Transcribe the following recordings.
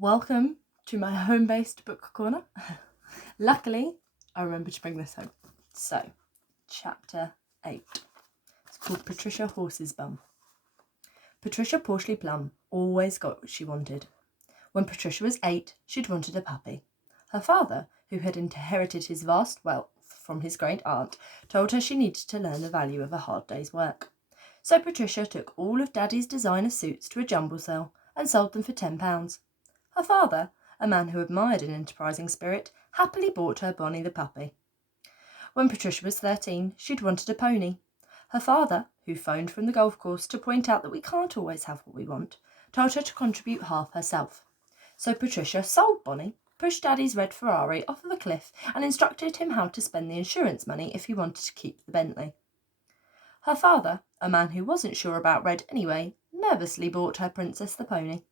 Welcome to my home-based book corner. Luckily, I remembered to bring this home. So, chapter 8. It's called Patricia Horse's Bum. Patricia Porsley Plum always got what she wanted. When Patricia was 8, she'd wanted a puppy. Her father, who had inherited his vast wealth from his great aunt, told her she needed to learn the value of a hard day's work. So Patricia took all of Daddy's designer suits to a jumble sale and sold them for £10. Her father, a man who admired an enterprising spirit, happily bought her Bonnie the puppy. When Patricia was 13, she'd wanted a pony. Her father, who phoned from the golf course to point out that we can't always have what we want, told her to contribute half herself. So Patricia sold Bonnie, pushed Daddy's red Ferrari off of a cliff, and instructed him how to spend the insurance money if he wanted to keep the Bentley. Her father, a man who wasn't sure about red anyway, nervously bought her Princess the pony.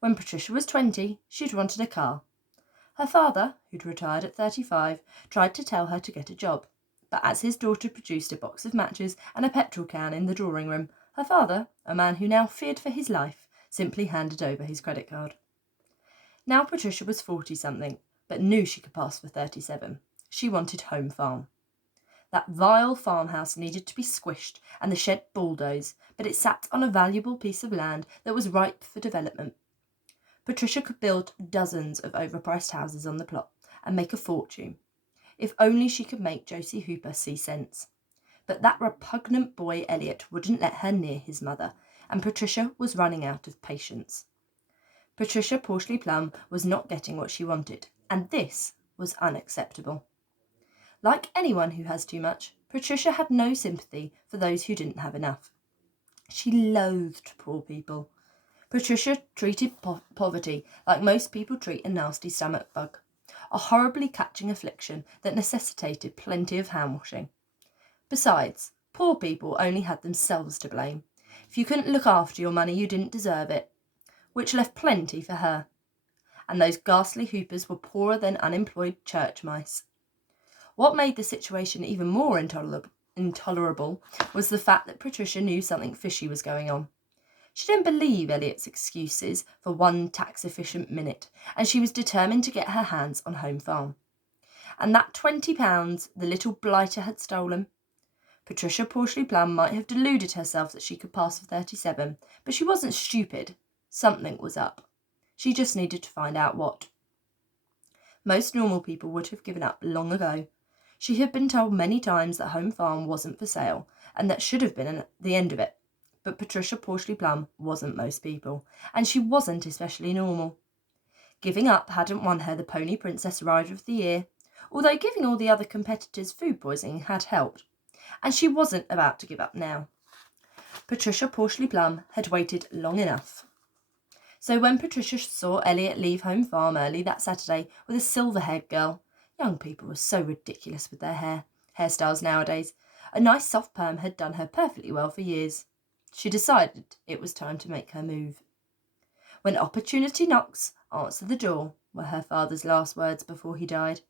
When Patricia was 20, she'd wanted a car. Her father, who'd retired at 35, tried to tell her to get a job, but as his daughter produced a box of matches and a petrol can in the drawing room, her father, a man who now feared for his life, simply handed over his credit card. Now Patricia was 40-something, but knew she could pass for 37. She wanted Home Farm. That vile farmhouse needed to be squished and the shed bulldozed, but it sat on a valuable piece of land that was ripe for development. Patricia could build dozens of overpriced houses on the plot and make a fortune. If only she could make Josie Hooper see sense. But that repugnant boy Elliot wouldn't let her near his mother, and Patricia was running out of patience. Patricia Porsley Plum was not getting what she wanted, and this was unacceptable. Like anyone who has too much, Patricia had no sympathy for those who didn't have enough. She loathed poor people. Patricia treated poverty like most people treat a nasty stomach bug, a horribly catching affliction that necessitated plenty of hand-washing. Besides, poor people only had themselves to blame. If you couldn't look after your money, you didn't deserve it, which left plenty for her. And those ghastly Hoopers were poorer than unemployed church mice. What made the situation even more intolerable was the fact that Patricia knew something fishy was going on. She didn't believe Elliot's excuses for one tax-efficient minute, and she was determined to get her hands on Home Farm. And that £20 the little blighter had stolen. Patricia Porsley Plum might have deluded herself that she could pass for 37, but she wasn't stupid. Something was up. She just needed to find out what. Most normal people would have given up long ago. She had been told many times that Home Farm wasn't for sale, and that should have been the end of it. But Patricia Porsley Plum wasn't most people, and she wasn't especially normal. Giving up hadn't won her the Pony Princess Rider of the Year, although giving all the other competitors food poisoning had helped, and she wasn't about to give up now. Patricia Porsley Plum had waited long enough. So when Patricia saw Elliot leave Home Farm early that Saturday with a silver-haired girl, young people were so ridiculous with their hairstyles nowadays, a nice soft perm had done her perfectly well for years. She decided it was time to make her move. When opportunity knocks, answer the door, were her father's last words before he died.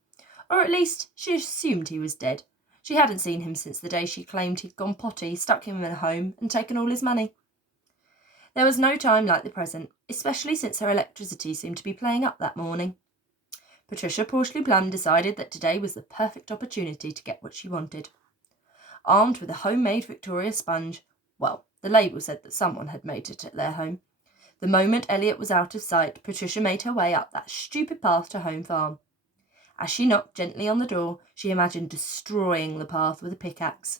Or at least she assumed he was dead. She hadn't seen him since the day she claimed he'd gone potty, stuck him in a home, and taken all his money. There was no time like the present, especially since her electricity seemed to be playing up that morning. Patricia Porsley Plum decided that today was the perfect opportunity to get what she wanted. Armed with a homemade Victoria sponge, well, the label said that someone had made it at their home. The moment Elliot was out of sight, Patricia made her way up that stupid path to Home Farm. As she knocked gently on the door, she imagined destroying the path with a pickaxe.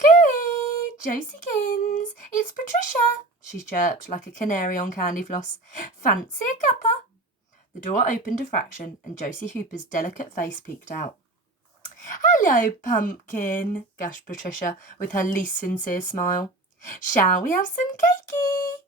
"Cooey, Josiekins, it's Patricia," she chirped like a canary on candy floss. "Fancy a cuppa?" The door opened a fraction, and Josie Hooper's delicate face peeked out. "Hello, pumpkin," gushed Patricia, with her least sincere smile. "Shall we have some cakey?"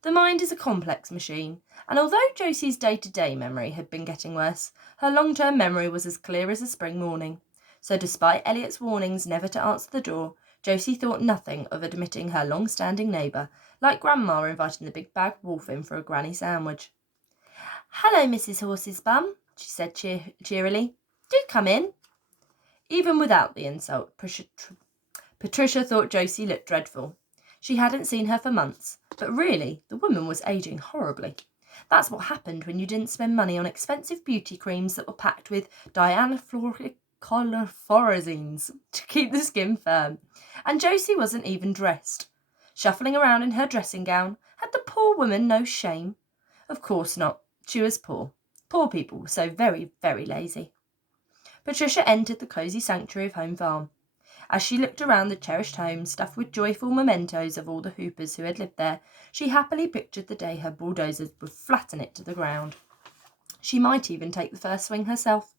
The mind is a complex machine, and although Josie's day-to-day memory had been getting worse, her long-term memory was as clear as a spring morning. So despite Elliot's warnings never to answer the door, Josie thought nothing of admitting her long-standing neighbour, like Grandma inviting the big bag wolf in for a granny sandwich. "Hello, Mrs. Horse's Bum," she said cheerily. "Do come in." Even without the insult, Patricia thought Josie looked dreadful. She hadn't seen her for months, but really, the woman was aging horribly. That's what happened when you didn't spend money on expensive beauty creams that were packed with dianafluoroforazines to keep the skin firm. And Josie wasn't even dressed. Shuffling around in her dressing gown, had the poor woman no shame? Of course not. She was poor. Poor people were so very, very lazy. Patricia entered the cosy sanctuary of Home Farm. As she looked around the cherished home, stuffed with joyful mementos of all the Hoopers who had lived there, she happily pictured the day her bulldozers would flatten it to the ground. She might even take the first swing herself.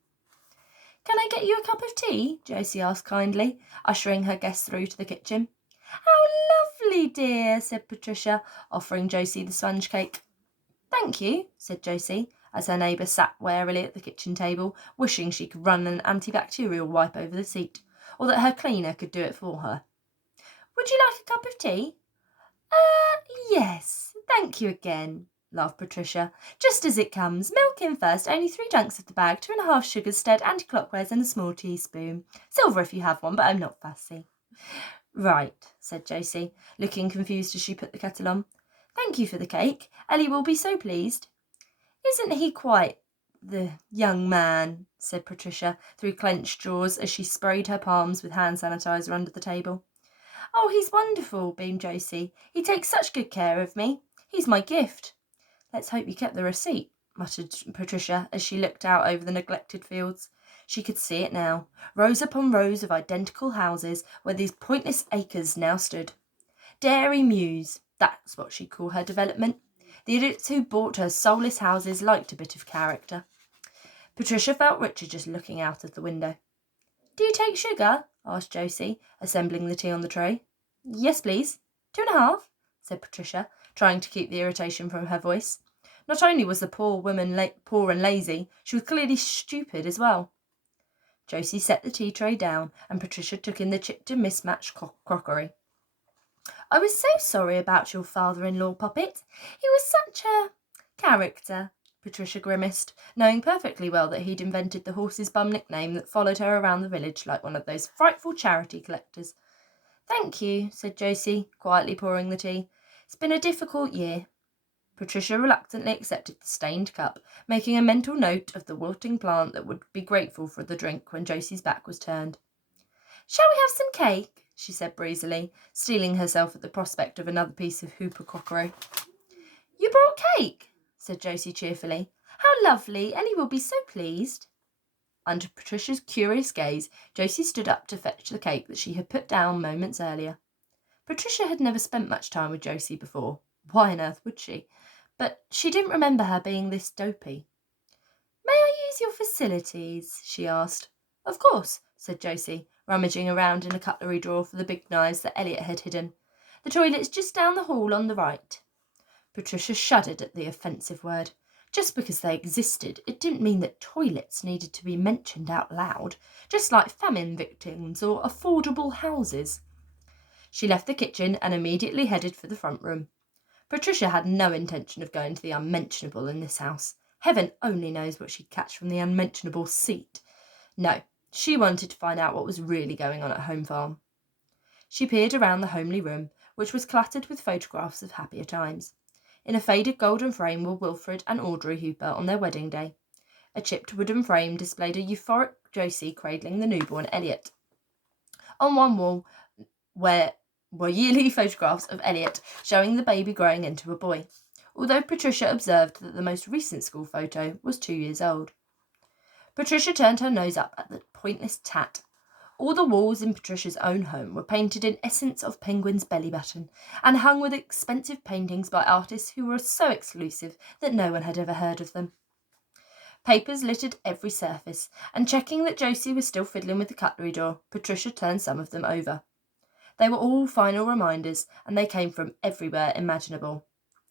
"Can I get you a cup of tea?" Josie asked kindly, ushering her guest through to the kitchen. "How lovely, dear," said Patricia, offering Josie the sponge cake. "Thank you," said Josie, as her neighbour sat warily at the kitchen table, wishing she could run an antibacterial wipe over the seat, or that her cleaner could do it for her. "Would you like a cup of tea?" Yes, thank you again," laughed Patricia. "Just as it comes. Milk in first, only 3 chunks of the bag, 2½ sugars stirred anti-clockwise and a small teaspoon. Silver if you have one, but I'm not fussy." "Right," said Josie, looking confused as she put the kettle on. "Thank you for the cake. Ellie will be so pleased." "Isn't he quite the young man?" said Patricia through clenched jaws as she sprayed her palms with hand sanitizer under the table. "Oh, he's wonderful," beamed Josie. "He takes such good care of me. He's my gift." "Let's hope you kept the receipt," muttered Patricia as she looked out over the neglected fields. She could see it now, rows upon rows of identical houses where these pointless acres now stood. Dairy Mews, that's what she'd call her development. The idiots who bought her soulless houses liked a bit of character. Patricia felt richer just looking out of the window. "Do you take sugar?" asked Josie, assembling the tea on the tray. "Yes, please. 2½," said Patricia, trying to keep the irritation from her voice. Not only was the poor woman poor and lazy, she was clearly stupid as well. Josie set the tea tray down, and Patricia took in the chipped and mismatched crockery. "I was so sorry about your father-in-law, Poppet. He was such a character," Patricia grimaced, knowing perfectly well that he'd invented the horse's bum nickname that followed her around the village like one of those frightful charity collectors. "Thank you," said Josie, quietly pouring the tea. "It's been a difficult year." Patricia reluctantly accepted the stained cup, making a mental note of the wilting plant that would be grateful for the drink when Josie's back was turned. "Shall we have some cake?" she said breezily, steeling herself at the prospect of another piece of Hooper crockery. "You brought cake?" said Josie cheerfully. "How lovely! Ellie will be so pleased." Under Patricia's curious gaze, Josie stood up to fetch the cake that she had put down moments earlier. Patricia had never spent much time with Josie before. Why on earth would she? But she didn't remember her being this dopey. "May I use your facilities?" she asked. "Of course," said Josie, rummaging around in a cutlery drawer for the big knives that Elliot had hidden. "The toilet's just down the hall on the right." Patricia shuddered at the offensive word. Just because they existed, it didn't mean that toilets needed to be mentioned out loud, just like famine victims or affordable houses. She left the kitchen and immediately headed for the front room. Patricia had no intention of going to the unmentionable in this house. Heaven only knows what she'd catch from the unmentionable seat. No, she wanted to find out what was really going on at Home Farm. She peered around the homely room, which was cluttered with photographs of happier times. In a faded golden frame were Wilfred and Audrey Hooper on their wedding day. A chipped wooden frame displayed a euphoric Josie cradling the newborn Elliot. On one wall were yearly photographs of Elliot showing the baby growing into a boy, although Patricia observed that the most recent school photo was 2 years old. Patricia turned her nose up at the pointless tat. All the walls in Patricia's own home were painted in essence of Penguin's belly button, and hung with expensive paintings by artists who were so exclusive that no one had ever heard of them. Papers littered every surface, and checking that Josie was still fiddling with the cutlery drawer, Patricia turned some of them over. They were all final reminders, and they came from everywhere imaginable.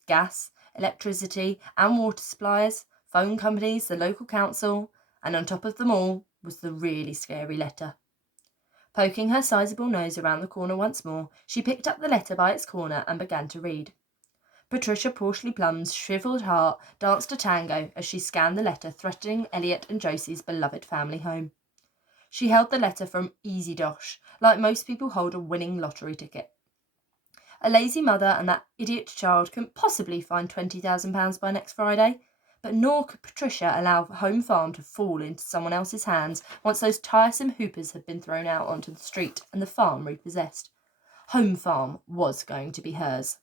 Gas, electricity, and water suppliers, phone companies, the local council, and on top of them all was the really scary letter. Poking her sizable nose around the corner once more, she picked up the letter by its corner and began to read. Patricia Porsley Plum's shriveled heart danced a tango as she scanned the letter threatening Elliot and Josie's beloved family home. She held the letter from Easy Dosh, like most people hold a winning lottery ticket. A lazy mother and that idiot child couldn't possibly find £20,000 by next Friday, but nor could Patricia allow Home Farm to fall into someone else's hands once those tiresome hoopers had been thrown out onto the street and the farm repossessed. Home Farm was going to be hers.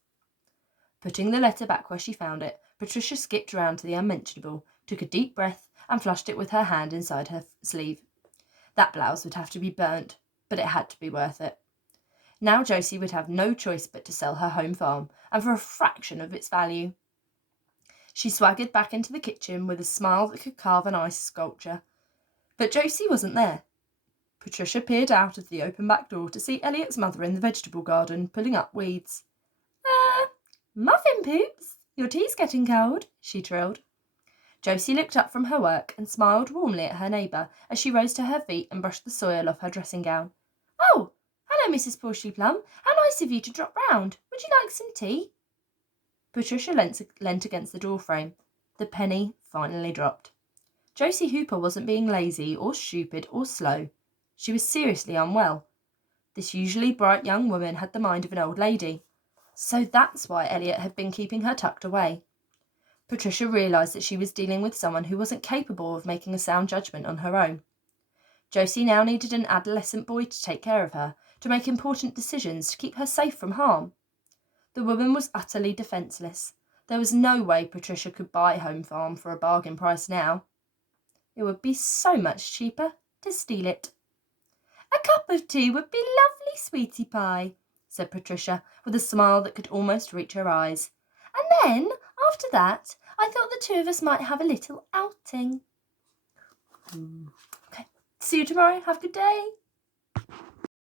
Putting the letter back where she found it, Patricia skipped round to the unmentionable, took a deep breath, and flushed it with her hand inside her sleeve. That blouse would have to be burnt, but it had to be worth it. Now Josie would have no choice but to sell her Home Farm, and for a fraction of its value. She swaggered back into the kitchen with a smile that could carve an ice sculpture. But Josie wasn't there. Patricia peered out of the open back door to see Elliot's mother in the vegetable garden, pulling up weeds. Muffin Poops, your tea's getting cold, she trilled. Josie looked up from her work and smiled warmly at her neighbour as she rose to her feet and brushed the soil off her dressing gown. Oh, hello, Mrs. Porcely Plum. How nice of you to drop round. Would you like some tea? Patricia leant against the doorframe. The penny finally dropped. Josie Hooper wasn't being lazy or stupid or slow. She was seriously unwell. This usually bright young woman had the mind of an old lady. So that's why Elliot had been keeping her tucked away. Patricia realised that she was dealing with someone who wasn't capable of making a sound judgment on her own. Josie now needed an adolescent boy to take care of her, to make important decisions to keep her safe from harm. The woman was utterly defenceless. There was no way Patricia could buy Home Farm for a bargain price now. It would be so much cheaper to steal it. A cup of tea would be lovely, sweetie pie, said Patricia, with a smile that could almost reach her eyes. And then, after that, I thought the two of us might have a little outing. Okay, see you tomorrow. Have a good day.